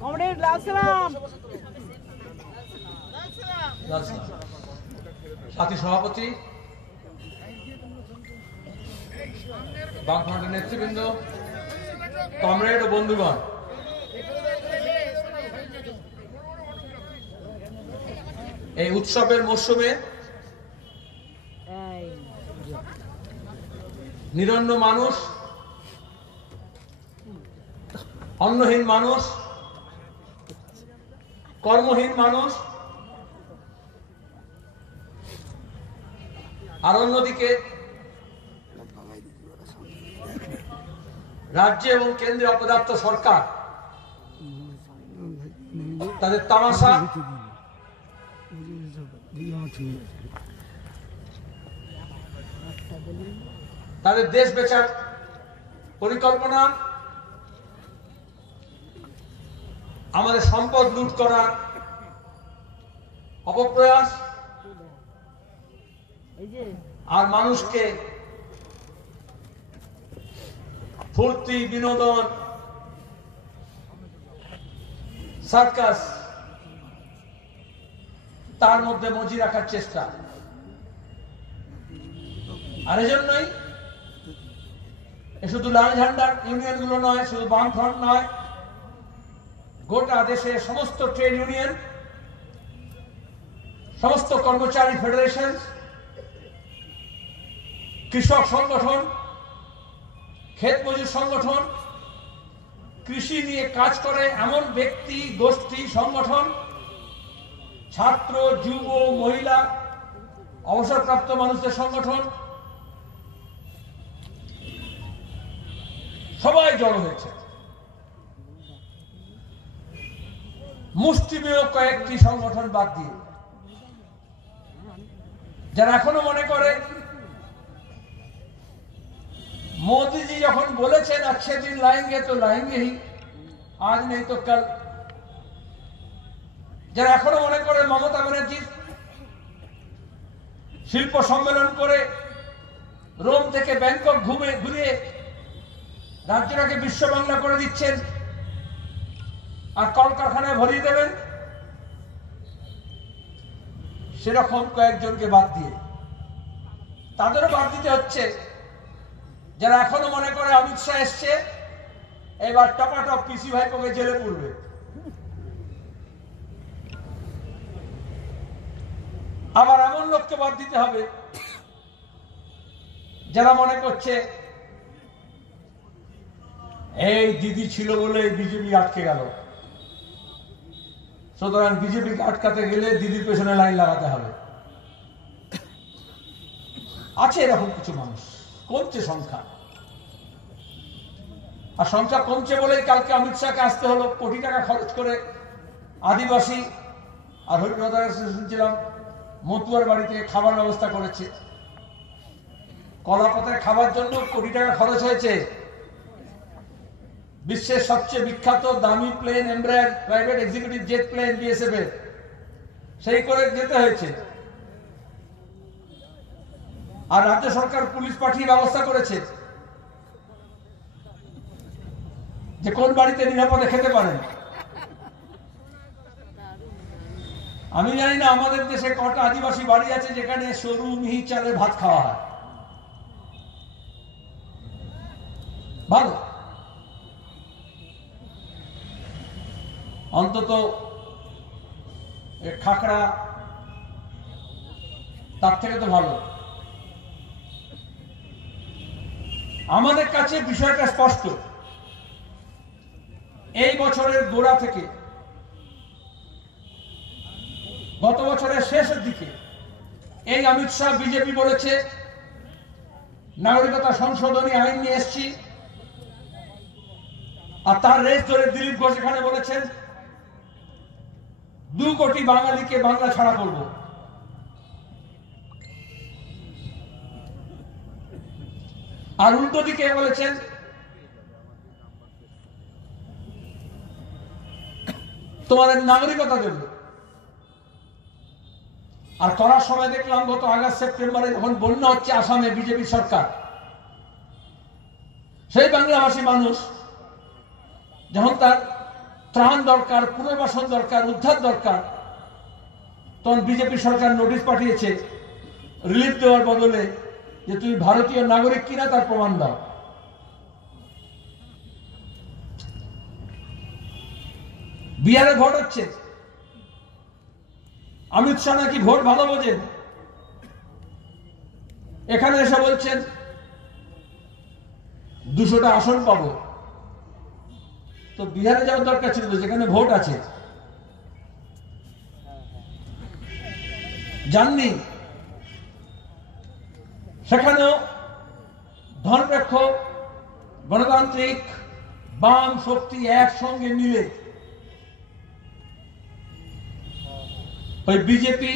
Comrade লাল সালাম। সাথী সভাপতি, বামফ্রন্টের নেতৃবৃন্দ, কমরেড ও বন্ধুগণ, এই উৎসবের মরশুমে নিরন্ন মানুষ, অন্নহীন মানুষ, কর্মহীন মানুষ, আর অন্যদিকে রাজ্য এবং কেন্দ্রে অপদার্থ সরকার তাদের তামাশা, তাদের দেশ বেচার পরিকল্পনা, আমাদের সম্পদ লুট করার অপপ্রয়াস, আর মানুষকে ফুর্তি, বিনোদন, সার্কাস তার মধ্যে মজি রাখার চেষ্টা। আর এজন্যই শুধু লাল ঝান্ডার ইউনিয়ন গুলো নয়, শুধু বামফ্রন্ট নয়, গোটা দেশে সমস্ত ট্রেড ইউনিয়ন, সমস্ত কর্মচারী ফেডারেশন, কৃষক সংগঠন, ক্ষেত মজুর সংগঠন, কৃষি নিয়ে কাজ করে এমন ব্যক্তি, গোষ্ঠী, সংগঠন, ছাত্র, যুব, মহিলা, অবসরপ্রাপ্ত মানুষদের সংগঠন, সবাই জড়ো হয়েছে। মুষ্টিমেয় কয়েকটি সংগঠন বাদ দিয়ে, যারা এখনো মনে করে मोदी जी যখন বলেছেন अच्छे दिन लाएंगे तो लाएंगे ही, आज नहीं तो कल, যারা এখনো মনে করে মমতা ব্যানার্জি শিল্প সম্মেলন করে রোম থেকে ব্যাংকক ঘুরিয়ে রাজ্যটাকে বিশ্ব বাংলা করে দিচ্ছেন আর কলকারখানায় ভরিয়ে দেবেন, সেরকম কয়েকজনকে বাদ দিয়ে তাদেরও বাদ দিতে হচ্ছে। যারা এখনো মনে করে অমিত শাহ এসছে এবার টপাটপ পিসি ভাইপোকে জেলে পুরবে, আবার এমন লোককে বাদ দিতে হবে যারা মনে করছে এই দিদি ছিল বলে বিজেপি আটকে গেল, সুতরাং বিজেপিকে আটকাতে গেলে দিদির পেছনে লাইন লাগাতে হবে। আছে এরকম কিছু মানুষ, কমছে সংখ্যা, আর সংখ্যা কমছে বলেই কালকে অমিত শাহকে আসতে হলো। কোটি টাকা খরচ করে আদিবাসী আর হরিপ্রদার শুনছিলাম মতুয়ার বাড়িতে খাবার ব্যবস্থা করেছে। কলাপাতায় খাবার জন্য কোটি টাকা খরচ হয়েছে। বিশ্বের সবচেয়ে বিখ্যাত দামি plane, Embraer private executive jet plane BSF এর, সেই করে যেতে হয়েছে। আর রাজ্য সরকার পুলিশ পাঠিয়ে ব্যবস্থা করেছে যে কোন বাড়িতে নিরাপদে খেতে পারেন। আমি জানি না আমাদের দেশে কটা আদিবাসী বাড়ি আছে যেখানে সরু মিহি চালের ভাত খাওয়া হয়। ভালো, অন্তত খাকড়া তার থেকে তো ভালো। আমাদের কাছে বিষয়টা স্পষ্ট, এই বছরের গোড়া থেকে গত বছরের শেষের দিকে এই অমিত শাহ বিজেপি বলেছে নাগরিকতা সংশোধনী আইন নিয়ে এসছি, আর তার রেস ধরে দিলীপ ঘোষ এখানে বলেছেন 2 কোটি বাঙালিকে বাংলা ছাড়া করব। আর উল্টো দিকে বলেছেন তোমাদের নাগরিকতা দেব। আর করার সময় দেখলাম গত আগস্ট সেপ্টেম্বরে যখন বন্যা হচ্ছে আসামে বিজেপি সরকার, সেই বাংলাভাষী মানুষ যখন তার ত্রাণ দরকার, পুনর্বাসন দরকার, উদ্ধার দরকার, তখন বিজেপি সরকার নোটিশ পাঠিয়েছে রিলিফ দেওয়ার বদলে যে তুমি ভারতীয় নাগরিক কিনা তার প্রমাণ দাও। বিহারে ভোট হচ্ছে, অমিত শাহ নাকি ভোট ভালো বোঝেন, এখানে এসে বলছেন 200টা আসন পাবো। তো বিহারে যাওয়ার দরকার ছিল যেখানে ভোট আছে, জাননি। সেখানেও ধর্মনিরপেক্ষ গণতান্ত্রিক বাম শক্তি একসঙ্গে মিলে ওই বিজেপি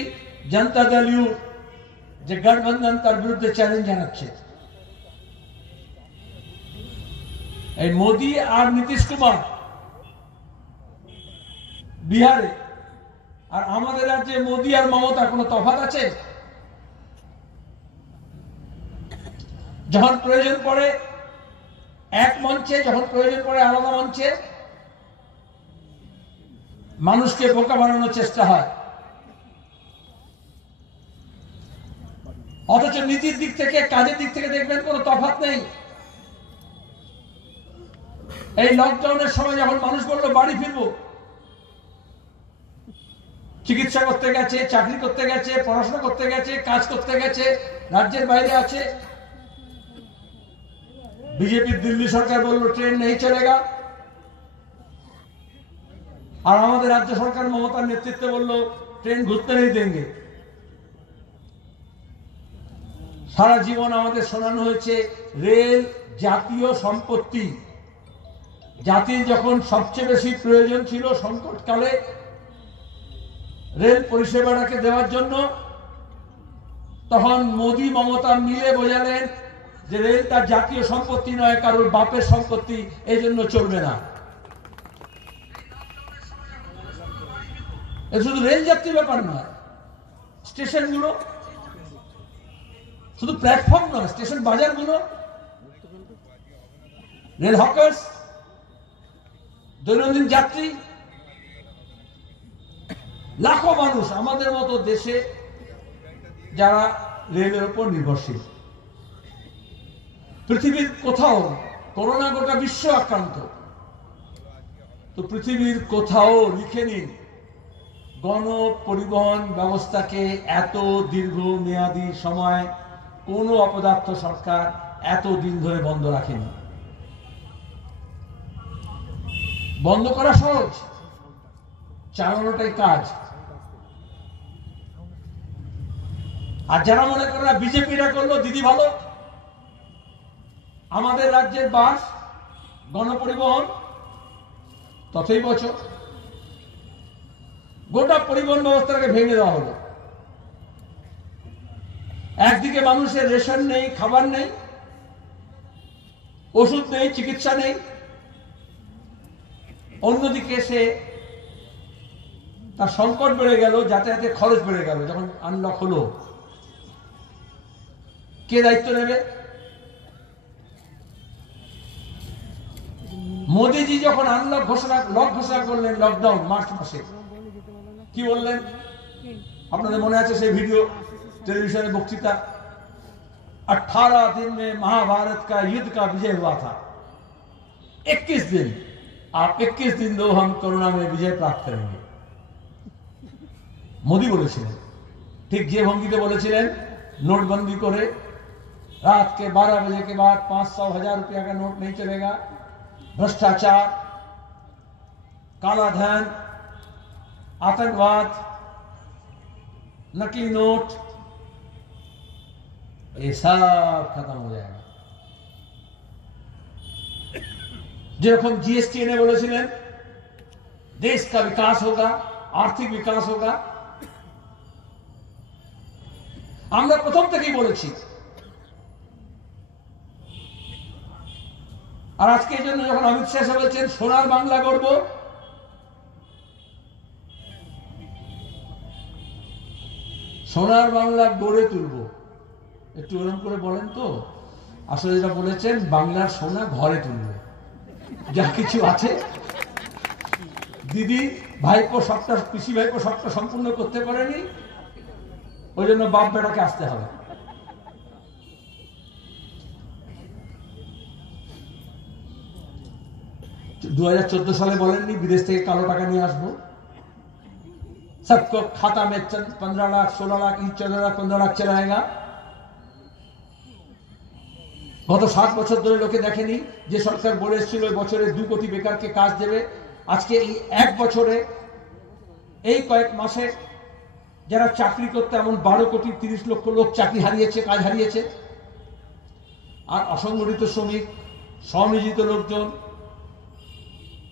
জনতা দল ইউ যে গঠবন্ধন তার বিরুদ্ধে চ্যালেঞ্জ জানাচ্ছে। এই মোদী আর নীতিশ কুমার বিহারে, আর আমাদের রাজ্যে মোদী আর মমতা কোনো তফাৎ আছে? যখন প্রয়োজন পড়ে এক মঞ্চে, যখন প্রয়োজন পড়ে আলাদা মঞ্চে মানুষকে বোকা বানানোর চেষ্টা হয়, অথচ নীতির দিক থেকে, কাজের দিক থেকে দেখবেন কোনো তফাৎ নেই। এই লকডাউনের সময় যখন মানুষ বলল বাড়ি ফিরবো, চিকিৎসা করতে গেছে, চাকরি করতে গেছে, পড়াশোনা করতে গেছে, কাজ করতে গেছে, রাজ্যের বাইরে আছে, বিজেপির দিল্লি সরকার বলল ট্রেন নেই চলেগা, আর আমাদের রাজ্য সরকার মমতার নেতৃত্বে বলল ট্রেন ঘুরতে নেই দেঙ্গে। সারা জীবন আমাদের শোনানো হয়েছে রেল জাতীয় সম্পত্তি। জাতির যখন সবচেয়ে বেশি প্রয়োজন ছিল সংকটকালে রেল পরিষেবাটাকে দেওয়ার জন্য, তখন মোদী মমতা মিলে বোঝালেন যে রেল তার জাতীয় সম্পত্তি নয়, কারোর বাপের সম্পত্তি, এই জন্য চলবে না। শুধু রেল যাত্রীর ব্যাপার নয়, স্টেশনগুলো, শুধু প্ল্যাটফর্ম নয়, স্টেশন বাজারগুলো, রেল হকার্স, দৈনন্দিন যাত্রী, লাখো মানুষ আমাদের মতো দেশে যারা রেলের উপর নির্ভরশীল। পৃথিবীর কোথাও, করোনা গোটা বিশ্ব আক্রান্ত, তো পৃথিবীর কোথাও লিখে নিন গণ পরিবহন ব্যবস্থাকে এত দীর্ঘ মেয়াদী সময় কোন অপদার্থ সরকার এত দিন ধরে বন্ধ রাখেনি। বন্ধ করা সহজ, চালানোটাই কাজ। আর যারা মনে করে বিজেপিরা করলো দিদি ভালো, আমাদের রাজ্যের বাস গণপরিবহন তথই বছর গোটা পরিবহন ব্যবস্থাকে ভেঙে দেওয়া হলো। একদিকে মানুষের রেশন নেই, খাবার নেই, ওষুধ নেই, চিকিৎসা নেই, অন্যদিকে সে তার সংকট বেড়ে গেল, যাতায়াতের খরচ বেড়ে গেল। যখন আনলক হলো, কে দায়িত্ব নেবে? মোদীজি যখন আনলক ঘোষণা করলেন, লকডাউন মার্চ মাসে, কি বললেন আপনাদের মনে আছে সেই ভিডিও, टेलीविजन बक्तृता 18 दिन में महाभारत का युद्ध का विजय हुआ था। 21 दिन, आप 21 दिन दो, हम कोरोना में विजय प्राप्त करेंगे, मोदी বলেছিলেন। ঠিক যে ভঙ্গিতে বলেছিলেন, নোটবंदी করে रात के 12 बजे के बाद 500,000 रुपया का नोट नहीं चलेगा, भ्रष्टाचार, काला धन, आतंकवाद, नकली नोट, ये सब खत्म हो जाएगा। যেরকম জিএসটি এনে বলেছিলেন देश का विकास होगा, आर्थिक विकास होगा, আমরা প্রথম থেকেই বলেছি। আর আজকে এই জন্য যখন অমিত শাহ বলছেন সোনার বাংলা গড়ব, সোনার বাংলা গড়ে তুলব, একটু ওরকম করে বলেন তো। আসলে যেটা বলেছেন, বাংলার সোনা ঘরে তুলব, যা কিছু আছে দিদি ভাইপো সবটা, পিসি ভাইপো সবটা সম্পূর্ণ করতে পারেনি, ওই জন্য বাপ বেটাকে আসতে হবে। $2014 সালে বলেননি বিদেশ থেকে কালো টাকা নিয়ে আসবো, सबको खाता में 15 लाख 16 लाख 14 लाख 15 लाख चला जाएगा। গত 7 বছর ধরে লোকে দেখেনি যে সরকার বলে এসেছিল বছরে 2 কোটি বেকারকে কাজ দেবে। আজকে এই এক বছরে, এই কয়েক মাসে যারা চাকরি করতে এমন 12 কোটি 30 লক্ষ লোক চাকরি হারিয়েছে, কাজ হারিয়েছে। আর অসংগঠিত শ্রমিক, স্বনিয়োজিত লোকজন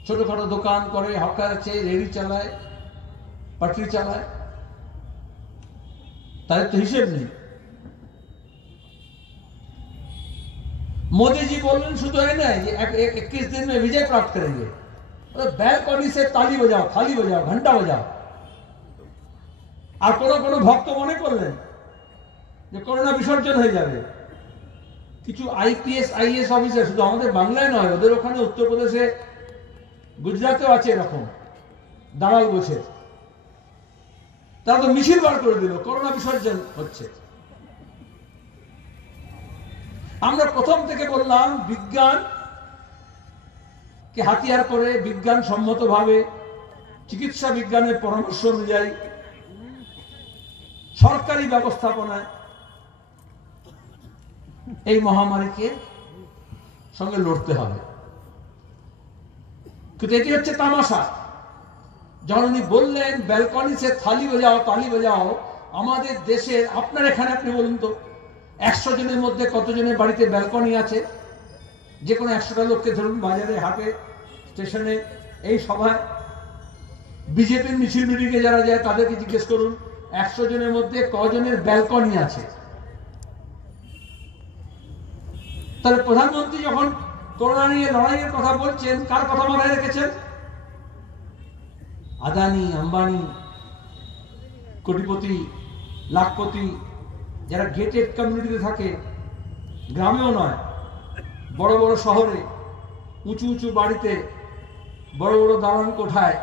ছোটখাটো দোকান করে, হকার আছে, রেডি চালায়, পাটরি চালায়, তাদের তো হিসেব নেই। मोदी जी बोल रहे शुद्ध है ना 21 दिन में विजय प्राप्त करेंगे, बैलकनी से ताली बजाओ, थाली बजाओ, घंटा बजाओ। আর কোন ভক্ত মনে করলেন যে করোনা বিসর্জন হয়ে যাবে। কিছু আইপিএস আইএস অফিসার, শুধু আমাদের বাংলায় নয়, ওদের ওখানে উত্তরপ্রদেশে গুজরাতেও আছে এরকম দালাল বসে, তারা তো মিছিল বার করে দিল করোনা বিসর্জন হচ্ছে। আমরা প্রথম থেকে বললাম বিজ্ঞান কে হাতিয়ার করে, বিজ্ঞান সম্মতভাবে, চিকিৎসা বিজ্ঞানের পরামর্শ অনুযায়ী সরকারি ব্যবস্থাপনায় এই মহামারীকে সঙ্গে লড়তে হবে। কিন্তু এটি হচ্ছে তামাশা। যখন উনি বললেন ব্যালকনি সে থালি বাজাও, তালি বাজাও, আমাদের দেশের, আপনার এখানে আপনি বলুন তো 100 জনের মধ্যে কতজনের বাড়িতে ব্যালকনি আছে? যে কোনো 100টা লোককে ধরুন, বাজারে, হাটে, স্টেশনে, এই সভায়, বিজেপির মিছিল মিটিংয়ে যারা যায় তাদেরকে জিজ্ঞেস করুন 100 জনের মধ্যে কজনের ব্যালকনি আছে। তাহলে প্রধানমন্ত্রী যখন করোনা নিয়ে লড়াইয়ের কথা বলছেন, কার কথা মাথায় রেখেছেন? আদানি, আম্বানি, কোটিপতি, লাখপতি, যারা গেটেড কমিউনিটিতে থাকে, গ্রামেও নয়, বড় বড় শহরে, উঁচু উঁচু বাড়িতে, বড় বড় দালান কোঠায়,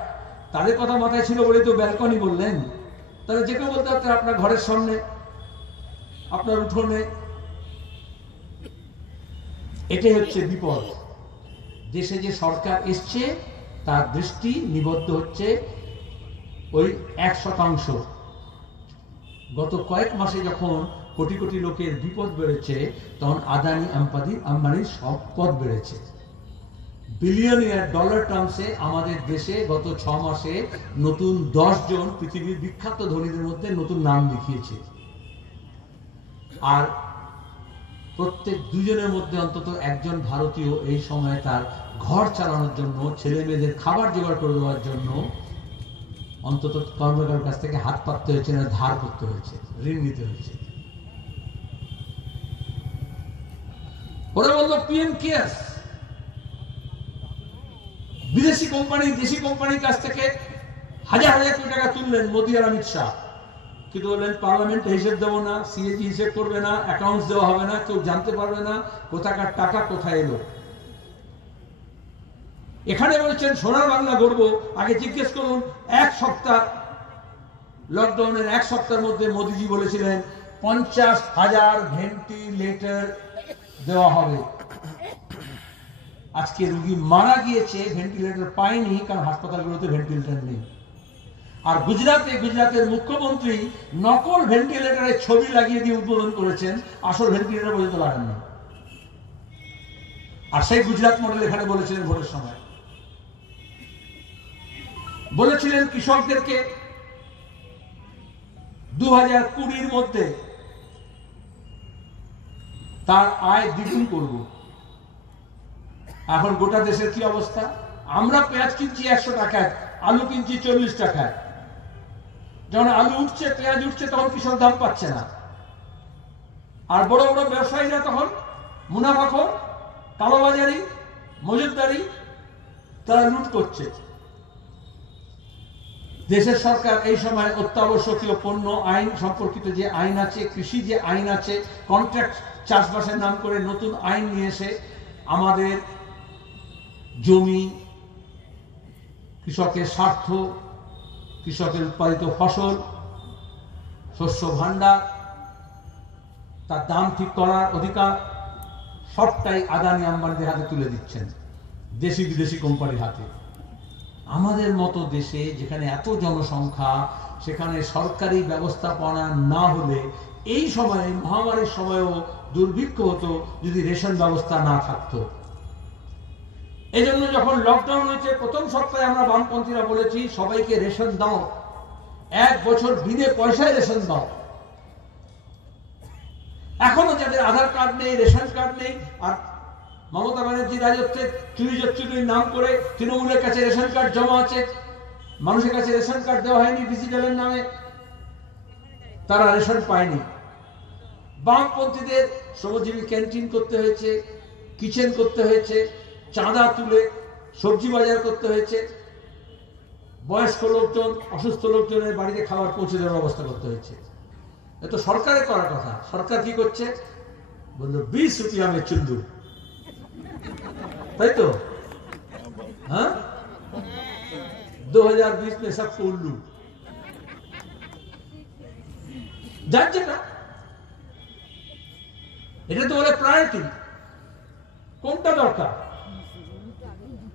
তাদের কথা মাথায় ছিল বলে তো ব্যালকনি বললেন। তাহলে যে কেউ বলতে পারতেন আপনার ঘরের সামনে, আপনার উঠোনে। এটাই হচ্ছে বিপদ। দেশে যে সরকার এসছে তার দৃষ্টি নিবদ্ধ হচ্ছে ওই 1%। গত কয়েক মাসে যখন কোটি কোটি লোকের বিপদ বেড়েছে, তখন আদানি, আম্বানির সম্পদ বেড়েছে। বিলিয়নিয়ার ডলার টার্মসে আমাদের দেশে গত 6 মাসে নতুন 10 জন পৃথিবীর বিখ্যাত ধনীদের মধ্যে নতুন নাম লিখিয়েছে। আর প্রত্যেক 2 জনের মধ্যে অন্তত একজন ভারতীয় এই সময় তার ঘর চালানোর জন্য, ছেলে মেয়েদের খাবার জোগাড় করে দেওয়ার জন্য অন্তত কর্মকারের কাছ থেকে হাত পাততে হয়েছে, না ধার করতে হয়েছে, ঋণ নিতে হয়েছে। ওরা বলল পিএম কেয়ার্স, বিদেশি কোম্পানি, দেশি কোম্পানির কাছ থেকে হাজার হাজার কোটি টাকা তুললেন মোদী আর অমিত শাহ, কিন্তু বললেন পার্লামেন্টে হিসেব দেবো না, সিএজি হিসেব করবে না, অ্যাকাউন্টস দেওয়া হবে না, কেউ জানতে পারবে না কোথাকার টাকা কোথায় এলো। এখানে বলছেন সোনার বাংলা গড়বো, আগে জিজ্ঞেস করুন 1 সপ্তাহ, লকডাউনের 1 সপ্তাহের মধ্যে মোদীজি বলেছিলেন 50,000 ভেন্টিলেটর দেওয়া হবে। আজকে রোগী মারা গিয়েছে, ভেন্টিলেটর পায়নি, কারণ হাসপাতালগুলোতে ভেন্টিলেটর নেই। আর গুজরাতের মুখ্যমন্ত্রী নকল ভেন্টিলেটরের ছবি লাগিয়ে দিয়ে উদ্বোধন করেছেন, আসল ভেন্টিলেটর পর্যন্ত লাগাননি। আর সেই গুজরাট মডেল এখানে বলেছিলেন ভোটের সময়, বলেছিলেন কৃষকদেরকে 2020-র মধ্যে তার আয় দ্বিগুণ করব। এখন গোটা দেশের কি অবস্থা? আমরা পেঁয়াজ কিনছি 100 টাকায়, আলু কিনছি 40 টাকায়। যখন আলু উঠছে, পেঁয়াজ উঠছে, তখন কৃষক দাম পাচ্ছে না। আর বড় বড় ব্যবসায়ীরা তখন মুনাফাখোর, কালোবাজারি, মজুতদারি, তারা লুট করছে। দেশের সরকার এই সময় অত্যাবশ্যকীয় পণ্য আইন সম্পর্কিত যে আইন আছে, কৃষি যে আইন আছে, কন্ট্রাক্ট চাষবাসের নাম করে নতুন আইন নিয়ে এসে আমাদের জমি, কৃষকের স্বার্থ, কৃষকের উৎপাদিত ফসল, শস্য ভাণ্ডার, তার দাম ঠিক করার অধিকার সবটাই আদানি আম্বানিদের হাতে তুলে দিচ্ছেন, দেশি বিদেশি কোম্পানির হাতে। আমাদের মতো দেশে যেখানে এত জনসংখ্যা, সেখানে সরকারি ব্যবস্থাপনা না হলে এই সময়ে, মহামারীর সময়েও দুর্ভিক্ষ হতো যদি রেশন ব্যবস্থা না থাকতো। এই জন্য যখন লকডাউন হয়েছে প্রথম সপ্তাহে আমরা বামপন্থীরা বলেছি সবাইকে রেশন দাও, 1 বছর বিনে পয়সায় রেশন দাও। এখনো যাদের আধার কার্ড নেই, রেশন কার্ড নেই, আর মমতা ব্যানার্জির রাজত্বে চুরির নাম করে তৃণমূলের কাছে রেশন কার্ড জমা আছে, মানুষের কাছে রেশন কার্ড দেওয়া হয়নি ডিজিটালের নামে, তারা রেশন পায়নি। বামপন্থীদের শ্রমজীবী ক্যান্টিন করতে হয়েছে, কিচেন করতে হয়েছে, চাঁদা তুলে সবজি বাজার করতে হয়েছে, বয়স্ক লোকজন, অসুস্থ লোকজনের বাড়িতে খাবার পৌঁছে দেওয়ার ব্যবস্থা করতে হয়েছে। এত সরকারের করার কথা। সরকার কি করছে? বললো 20 রুপিয়া মে চুল্লু, তাই তো? হ্যাঁ, 2020 में सबको उल्लू। যাচ্ছে না, এটা তো বলে প্রায়োরিটি। কোনটা দরকার,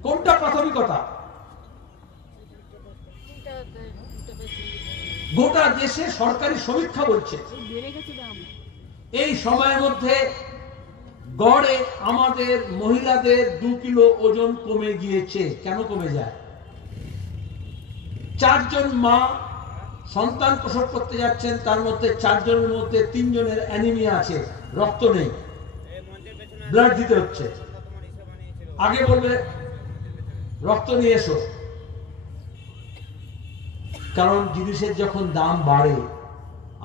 কোনটা প্রাথমিকতা? গোটা দেশে সরকারি সমীক্ষা বলছে এই সময়ের মধ্যে গড়ে আমাদের মহিলাদের 2 কিলো ওজন কমে গিয়েছে। কেন কমে যায়? 4 জন মা সন্তান প্রসব করতে যাচ্ছেন, তার মধ্যে 4 জনের মধ্যে 3 জনের অ্যানিমিয়া আছে, রক্ত নেই, ব্লাড দিতে হচ্ছে। আগে বলবে রক্ত নিয়ে এসো, কারণ জিনিসের যখন দাম বাড়ে,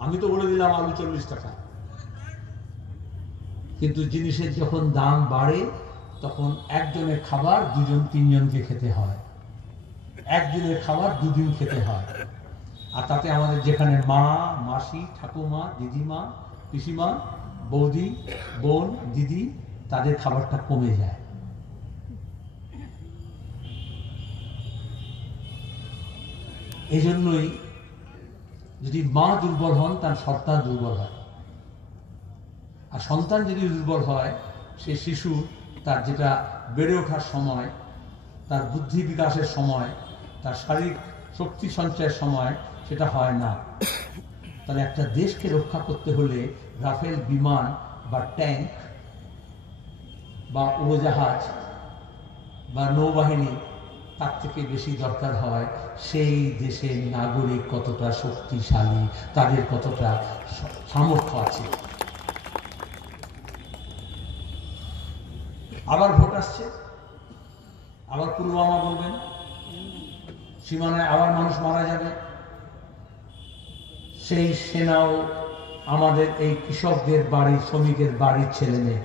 আমি তো বলে দিলাম আলু 40 টাকা, কিন্তু জিনিসের যখন দাম বাড়ে তখন একজনের খাবার 2 জন 3 জনকে খেতে হয়, একদিনের খাবার 2 দিন খেতে হয়। আর তাতে আমাদের যেখানে মা, মাসি, ঠাকুমা, দিদিমা, পিসিমা, বৌদি, বোন, দিদি, তাদের খাবারটা কমে যায়। এই জন্যই যদি মা দুর্বল হন, তার সন্তান দুর্বল হয়। আর সন্তান যদি দুর্বল হয়, সে শিশু তার যেটা বেড়ে ওঠার সময়, তার বুদ্ধি বিকাশের সময়, তার শারীরিক শক্তি সঞ্চয়ের সময় সেটা হয় না। তাহলে একটা দেশকে রক্ষা করতে হলে রাফেল বিমান বা ট্যাঙ্ক বা উড়োজাহাজ বা নৌবাহিনী তার থেকে বেশি দরকার হয় সেই দেশের নাগরিক কতটা শক্তিশালী, তাদের কতটা সামর্থ্য আছে। আবার ভোট আসছে, আবার পুলওয়ামা বলবেন, সীমানায় আবার মানুষ মারা যাবে। সেই সেনাও আমাদের এই কৃষকদের বাড়ির, শ্রমিকের বাড়ির ছেলে মেয়ে।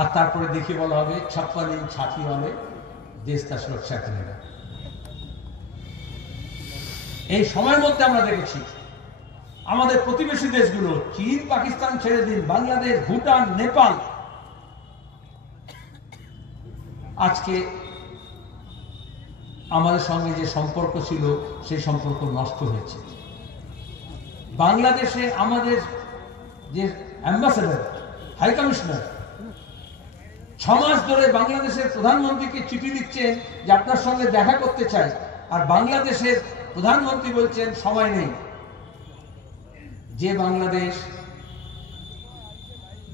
আর তারপরে দেখিয়ে বলা হবে 56 इंच छाती वाले देश का सुरक्षा करेगा। এই সময়ের মধ্যে আমরা দেখেছি আমাদের প্রতিবেশী দেশগুলো, চীন, পাকিস্তান ছেড়ে দিন, বাংলাদেশ, ভুটান, নেপাল, আজকে আমাদের সঙ্গে যে সম্পর্ক ছিল সেই সম্পর্ক নষ্ট হয়েছে। বাংলাদেশে আমাদের যে অ্যাম্বাসেডর, হাই কমিশনার 6 মাস ধরে বাংলাদেশের প্রধানমন্ত্রীকে চিঠি লিখছেন যে আপনার সঙ্গে দেখা করতে চাই, আর বাংলাদেশের প্রধানমন্ত্রী বলছেন সময় নেই। যে বাংলাদেশ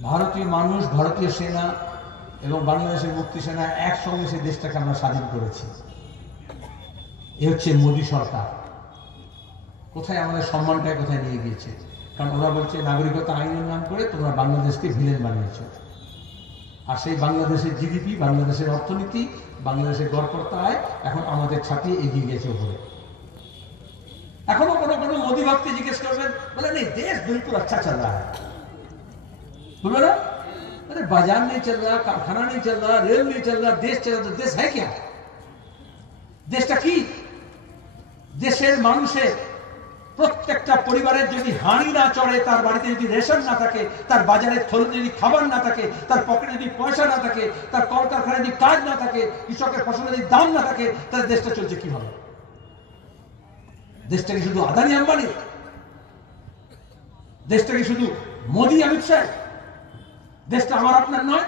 ভারতীয় মানুষ, ভারতীয় সেনা এবং বাংলাদেশের মুক্তি সেনা একসঙ্গে সেই দেশটাকে আমরা স্বাধীন করেছি, এ হচ্ছে মোদী সরকার। কোথায় আমাদের সম্মানটা কোথায় নিয়ে গিয়েছে? কারণ ওরা বলছে নাগরিকতা আইনের নাম করে তোমরা বাংলাদেশকে ভিলেন বানিয়েছো। আর সেই বাংলাদেশের জিডিপি, বাংলাদেশের অর্থনীতি, বাংলাদেশের গড়পড়তা আয় এখন আমাদের ছাপিয়ে এগিয়ে গেছে উপরে। এখনো কোনো কোনো মোদী ভক্তি জিজ্ঞেস করবেন, বলে নেই দেশ बिल्कुल अच्छा चल रहा है, बोलो ना, अरे बाजार नहीं चल रहा, कारखाना नहीं चल रहा, रेल नहीं चल रहा, देश चल रहा, तो देश है क्या? দেশটা কি? দেশের মানুষের প্রত্যেকটা পরিবারের যদি হাঁড়ি না চড়ে, তার বাড়িতে যদি রেশন না থাকে, তার বাজারের থলিতে যদি খাবার না থাকে, তার পকেটে যদি পয়সা না থাকে, তার কলকারখানায় যদি কাজ না থাকে, কৃষকের ফসলের যদি দাম না থাকে, তাহলে দেশটা চলছে কিভাবে? দেশটা কি শুধু আদানি আম্বানি? দেশটা কি শুধু মোদী অমিত শাহ? দেশটা আমার আপনার নয়?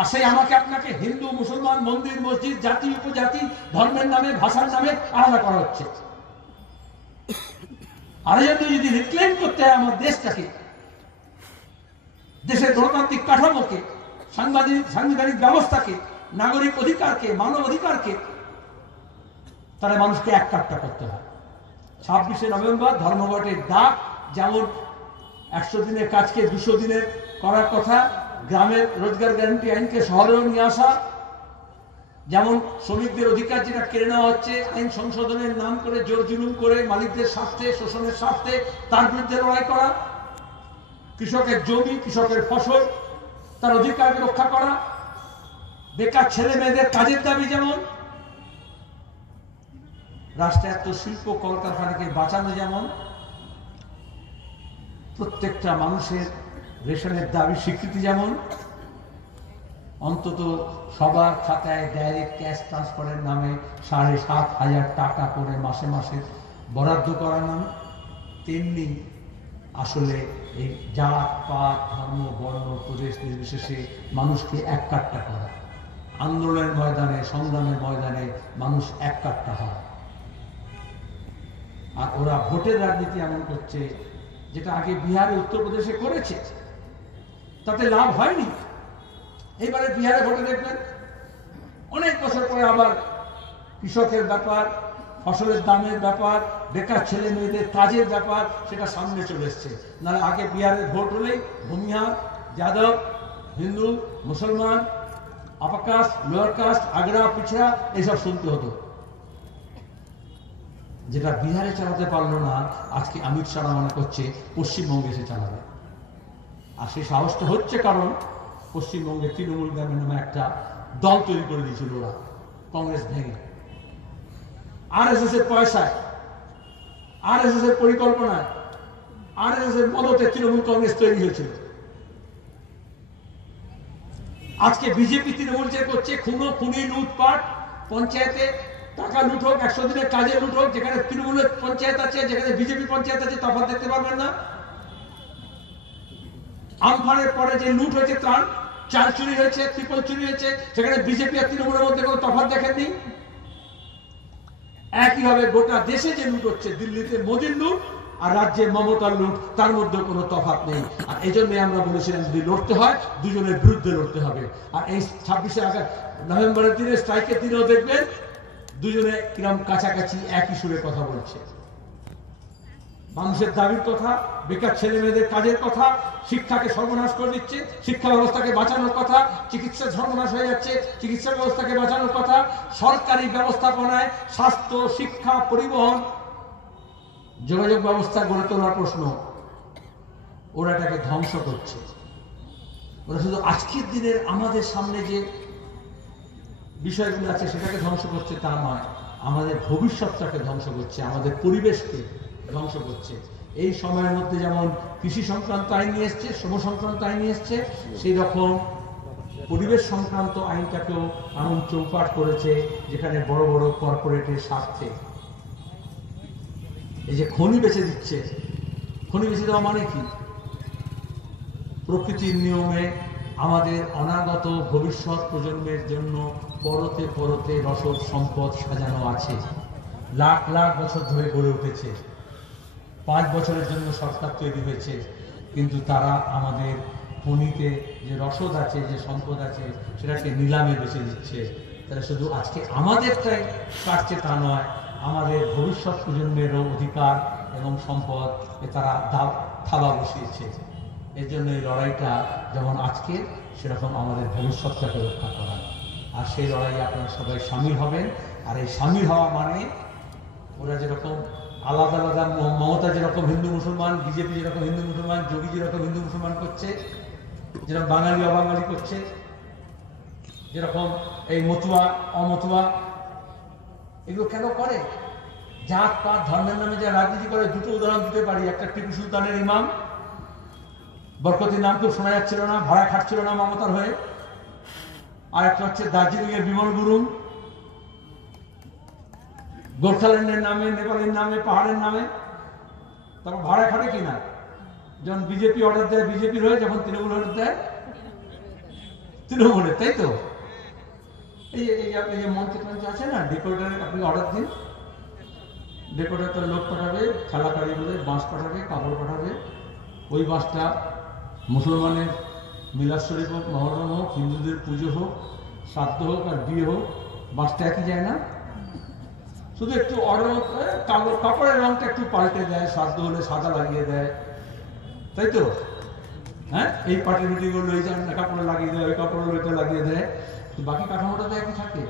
আর সেই আমাকে আপনাকে হিন্দু মুসলমান, মন্দির মসজিদ, জাতি উপজাতি, ধর্মের নামে, ভাষার নামে আলাদা করা হচ্ছে। আর যদি রিক্লেম করতে হয় আমার দেশটাকে, দেশের গণতান্ত্রিক কাঠামোকে, সাংবিধানিক ব্যবস্থাকে, নাগরিক অধিকারকে, মানব অধিকারকে, তাহলে মানুষকে এক কাট্টা করতে হয়। 26শে নভেম্বর ধর্মঘটের ডাক, যেমন 100 দিনের কাজকে 200 দিনের করার কথা, গ্রামের রোজগার গ্যারান্টি আইনকে শহরেও নিয়ে আসা, যেমন শ্রমিকদের অধিকার যেটা কেড়ে নেওয়া হচ্ছে আইন সংশোধনের নাম করে, জোর জুলুম করে, মালিকদের স্বার্থে, শোষণের স্বার্থে, তার বিরুদ্ধে লড়াই করা, কৃষকের জমি, কৃষকের ফসল, তার অধিকারকে রক্ষা করা, বেকার ছেলে মেয়েদের কাজের দাবি, যেমন রাষ্ট্রায়ত্ত শিল্প কলকারখানাকে বাঁচানো, যেমন প্রত্যেকটা মানুষের রেশনের দাবি স্বীকৃতি, যেমন অন্তত সবার খাতায় ডাইরেক্ট ক্যাশ ট্রান্সফারের নামে 7,500 টাকা করে মাসে মাসে বরাদ্দ করার নাম, তেমনি আসলে এই জাত পাত, ধর্ম, বর্ণ, প্রদেশ নির্বিশেষে মানুষকে এক কাট্টা করা। আন্দোলনের ময়দানে, সংগ্রামের ময়দানে মানুষ এক কাট্টা হয়। আর ওরা ভোটের রাজনীতি এমন করছে, যেটা আগে বিহারে, উত্তরপ্রদেশে করেছে, তাতে লাভ হয়নি। এইবারে বিহারে ভোটে দেখবেন অনেক বছর পরে আবার কৃষকের ব্যাপার, ফসলের দামের ব্যাপার, বেকার ছেলে মেয়েদের কাজের ব্যাপার, সেটা সামনে চলে এসছে। নাহলে আগে বিহারের ভোট হলেই ভূমিহার, যাদব, হিন্দু, মুসলমান, আপার কাস্ট, লোয়ার কাস্ট, আগ্রা, পিছড়া, এইসব শুনতে হতো। যেটা বিহারে চালাতে পারলো না, আজকে অমিত শাহ মনে করছে পশ্চিমবঙ্গে এসে চালাবে। আর সেই সাহসটা হচ্ছে কারণ পশ্চিমবঙ্গে তৃণমূল নামে একটা দল তৈরি করে দিয়েছিল ওরা, কংগ্রেস ভেঙে। আরএসএস এর পয়সায়, আরএসএস এর পরিকল্পনায়, আরএসএস এর মদতে তৃণমূল কংগ্রেস তৈরি হয়েছিল। আজকে বিজেপি তৃণমূল যে করছে, খুনো খুনি, লুটপাট, পঞ্চায়েতে টাকা লুট হোক, 100 দিনের কাজে লুট হোক, যেখানে তৃণমূলের পঞ্চায়েত আছে, যেখানে বিজেপি পঞ্চায়েত আছে, তফাৎ দেখতে পারবেন না। আমফানের পরে যে লুট হয়েছে, ত্রাণ, চাল চুরি হয়েছে, ট্রিপল চুরি হয়েছে, সেখানে বিজেপি আর তৃণমূলের মধ্যে কোনো তফাৎ দেখেননি। একইভাবে গোটা দেশে যে লুট হচ্ছে, দিল্লিতে মোদির লুট আর রাজ্যে মমতার লুট, তার মধ্যে কোনো তফাৎ নেই। আর এই জন্যই আমরা বলেছিলাম, যদি লড়তে হয় দুজনের বিরুদ্ধে লড়তে হবে। আর এই 26শে নভেম্বরের দিনে, স্ট্রাইকের দিনেও দেখবেন দুজনে কিরম কাছাকাছি একই সুরে কথা বলছে। মানুষের দাবির কথা, বেকার ছেলে মেয়েদের কাজের কথা, শিক্ষাকে সর্বনাশ করে দিচ্ছে, শিক্ষা ব্যবস্থাকে বাঁচানোর কথা, চিকিৎসা সর্বনাশ হয়ে যাচ্ছে, চিকিৎসা ব্যবস্থাকে বাঁচানোর কথা, সরকারি ব্যবস্থাপনায় স্বাস্থ্য, শিক্ষা, পরিবহন, যোগাযোগ ব্যবস্থা গড়ে তোলার প্রশ্ন, ওরা এটাকে ধ্বংস করছে। ওরা শুধু আজকের দিনের আমাদের সামনে যে বিষয়গুলো আছে সেটাকে ধ্বংস করছে তা নয়, আমাদের ভবিষ্যৎটাকে ধ্বংস করছে, আমাদের পরিবেশকে ধ্বংস করছে। এই সময়ের মধ্যে যেমন কৃষি সংক্রান্ত আইন নিয়ে এসছে, শ্রম সংক্রান্ত আইন নিয়ে এসছে, সেই রকম পরিবেশ সংক্রান্ত আইনটাকেও এমন চৌপাট করেছে যেখানে বড় বড় কর্পোরেটের স্বার্থে এই যে খনি বেচে দিচ্ছে। খনি বেচে দেওয়া মানে কি? প্রকৃতির নিয়মে আমাদের অনাগত ভবিষ্যৎ প্রজন্মের জন্য পরতে পরতে রসদ সম্পদ সাজানো আছে, লাখ লাখ বছর ধরে গড়ে উঠেছে। 5 বছরের জন্য সরকার তৈরি হয়েছে, কিন্তু তারা আমাদের খনিতে যে রসদ আছে, যে সম্পদ আছে, সেটাকে নিলামে বেচে দিচ্ছে। তাহলে শুধু আজকে আমাদেরটাই কাটছে তা নয়, আমাদের ভবিষ্যৎ প্রজন্মেরও অধিকার এবং সম্পদ তারা থাবা বসিয়েছে। এর জন্য এই লড়াইটা যেমন আজকে, সেরকম আমাদের ভবিষ্যৎটাকে রক্ষা করা। আর সেই লড়াইয়ে আপনারা সবাই সামিল হবেন। আর এই সামিল হওয়া মানে, ওরা যেরকম আলাদা আলাদা, মমতা যেরকম হিন্দু মুসলমান, বিজেপি যেরকম হিন্দু মুসলমান, যোগী যেরকম হিন্দু মুসলমান করছে, যেরকম বাঙালি অবাঙালি করছে, যেরকম এই মতুয়া অমতুয়া, এগুলো কেন করে? জাত পাত ধর্মের নামে যা রাজনীতি করে দুটো উদাহরণ দিতে পারি। একটা টিপু সুলতানের ইমাম বরকতির নাম খুব শোনা যাচ্ছিল না, ভাড়া খাটছিল না মমতার হয়ে। আর একটা হচ্ছে দার্জিলিং এর বিমল গুরুং, গোর্খাল্যান্ডের নামে, নেপালের নামে, পাহাড়ের নামে, তারপর ভাড়া খাটে কিনা। যখন বিজেপি অর্ডার দেয় বিজেপির হয়ে, যখন তৃণমূল অর্ডার দেয় তৃণমূলের, তাই তো? এই যে মঞ্চে আছে না, ডেকোরেটরের আপনি অর্ডার দিন, ডেকোরেটর তার লোক পাঠাবে, খেলা কারি বলে বাঁশ পাঠাবে, কাপড় পাঠাবে। ওই বাঁশটা মুসলমানের মিলাদ শরীফ হোক, মহরম হোক, হিন্দুদের পুজো হোক, শ্রাদ্ধ হোক আর বিয়ে হোক, বাঁশটা একই যায় না, শুধু একটু অর্ডার কাপড়ের রঙটা একটু পাল্টে দেয়, শ্রাদ্ধ হলে সাদা লাগিয়ে দেয়, তাই তো? হ্যাঁ, এই পার্টি মিটিং গুলো এই কাপড়ে লাগিয়ে দেয়, ওই কাপড়ে ওইটা লাগিয়ে দেয়, বাকি কাঠামোটা তো একই থাকে।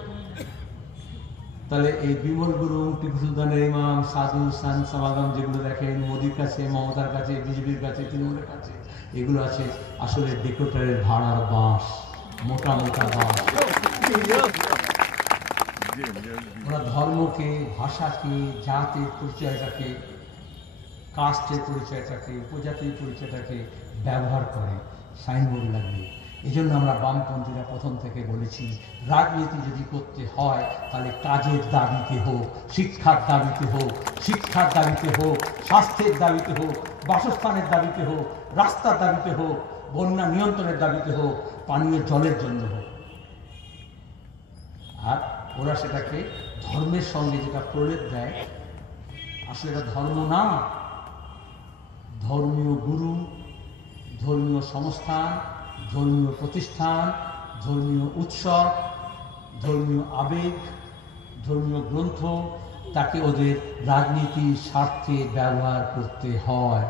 তাহলে এই বিমল গুরু, টিপু সুলতানের ইমাম, সাধু সান সমাগম যেগুলো দেখেন মোদির কাছে, মমতার কাছে, বিজেপির কাছে, তৃণমূলের কাছে, এগুলো আছে আসলে ডেকোরেটরের ভাড়ার বাঁশ, মোটা মোটা বাঁশ। ওরা ধর্মকে, ভাষাকে, জাতের পরিচয়টাকে, কাস্টের পরিচয়টাকে, উপজাতির পরিচয়টাকে ব্যবহার করে সাইনবোর্ড লাগিয়ে। এই জন্য আমরা বামপন্থীরা প্রথম থেকে বলেছি, রাজনীতি যদি করতে হয় তাহলে কাজের দাবিতে হোক, শিক্ষার দাবিতে হোক, শিক্ষার দাবিতে হোক, স্বাস্থ্যের দাবিতে হোক, বাসস্থানের দাবিতে হোক, রাস্তার দাবিতে হোক, বন্যা নিয়ন্ত্রণের দাবিতে হোক, পানীয় জলের জন্য হোক। আর ওরা সেটাকে ধর্মের সঙ্গে যেটা প্রলেপ দেয়, আসলে এটা ধর্ম না, ধর্মীয় গুরু, ধর্মীয় সংস্থান, ধর্মীয় প্রতিষ্ঠান, ধর্মীয় উৎসব, ধর্মীয় আবেগ, ধর্মীয় গ্রন্থ, তাকে ওদের রাজনীতির স্বার্থে ব্যবহার করতে হয়।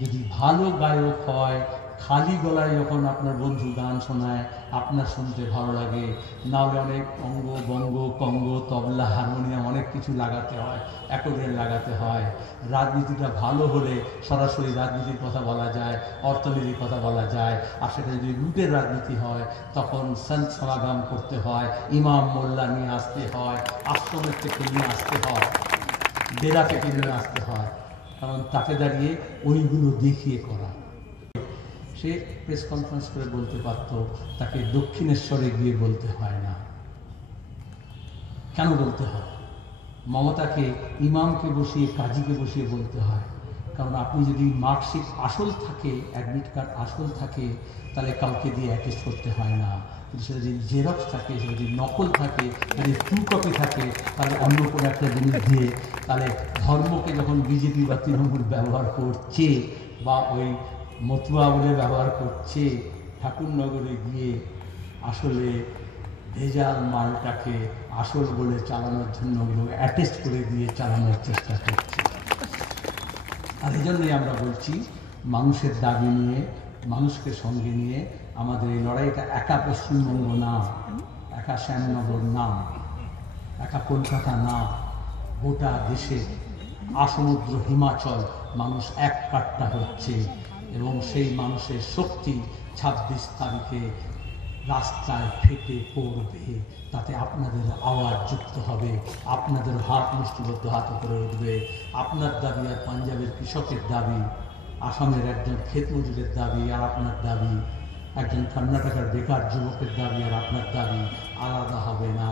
যদি ভালো গায়ক হয়, খালি গলায় যখন আপনার বন্ধু গান শোনায় আপনার শুনতে ভালো লাগে, নাহলে অনেক অঙ্গ বঙ্গ কঙ্গ তবলা হারমোনিয়াম অনেক কিছু লাগাতে হয়, অ্যাকর্ডিয়ন লাগাতে হয়। রাজনীতিটা ভালো হলে সরাসরি রাজনীতির কথা বলা যায়, অর্থনীতির কথা বলা যায়। আর সেটা যদি রুটের রাজনীতি হয় তখন সন্ত সমাগম করতে হয়, ইমাম মোল্লা নিয়ে আসতে হয়, আশ্রমের থেকে নিয়ে আসতে হয়, ডেরা থেকে নিয়ে আসতে হয়, কারণ তাকে দাঁড়িয়ে ওইগুলো দেখিয়ে করা। সে প্রেস কনফারেন্স করে বলতে পারত, তাকে দক্ষিণেশ্বরে গিয়ে বলতে হয় না। কেন বলতে হয়? মমতাকে ইমামকে বসিয়ে, কাজীকে বসিয়ে বলতে হয়, কারণ আপনি যদি মার্কশিট আসল থাকে, অ্যাডমিট কার্ড আসল থাকে, তাহলে কাউকে দিয়ে অ্যাটেস্ট করতে হয় না। কিন্তু সেটা যদি জেরক্স থাকে, সেটা যদি নকল থাকে, যদি ট্রু কপি থাকে, তাহলে অন্য কোনো একটা জিনিস দিয়ে, তাহলে ধর্মকে যখন বিজেপি বা তৃণমূল ব্যবহার করছে, বা ওই মতুয়া বলে ব্যবহার করছে, ঠাকুরনগরে গিয়ে আসলে ভেজাল মালটাকে আসল বলে চালানোর জন্য অ্যাটেস্ট করে দিয়ে চালানোর চেষ্টা করছে। আর এই জন্যই আমরা বলছি, মানুষের দাবি নিয়ে, মানুষকে সঙ্গে নিয়ে আমাদের এই লড়াইটা একা পশ্চিমবঙ্গ না, একা শ্যামনগর না, একা কলকাতা না, গোটা দেশে আসমুদ্র হিমাচল মানুষ এক কাট্টা হচ্ছে। এবং সেই মানুষের শক্তি 26 তারিখে রাস্তায় ফেটে পড়বে। তাতে আপনাদের আওয়াজ যুক্ত হবে, আপনাদের হাত মুষ্টিবদ্ধ হাত করে উঠবে। আপনার দাবি আর পাঞ্জাবের কৃষকের দাবি, আসামের একজন ক্ষেত মজুরের দাবি আর আপনার দাবি, একজন কর্ণাটকের বেকার যুবকের দাবি আর আপনার দাবি আলাদা হবে না।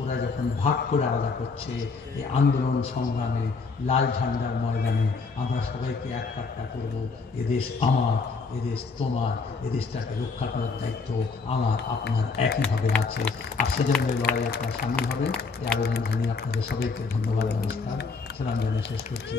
ওরা যখন ভাগ করে আলাদা করছে, এই আন্দোলন সংগ্রামে, লাল ঝান্ডার ময়দানে আমরা সবাইকে এক কাট্টা করব। এদেশ আমার, এদেশ তোমার, এদেশটাকে রক্ষা করার দায়িত্ব আমার আপনার একইভাবে আছে। আর সেজন্য এই লড়াই আপনারা সামিল হবেন। এই আবেদন জানিয়ে আপনাদের সবাইকে ধন্যবাদ, নমস্কার, সালাম জানিয়ে শেষ করছি।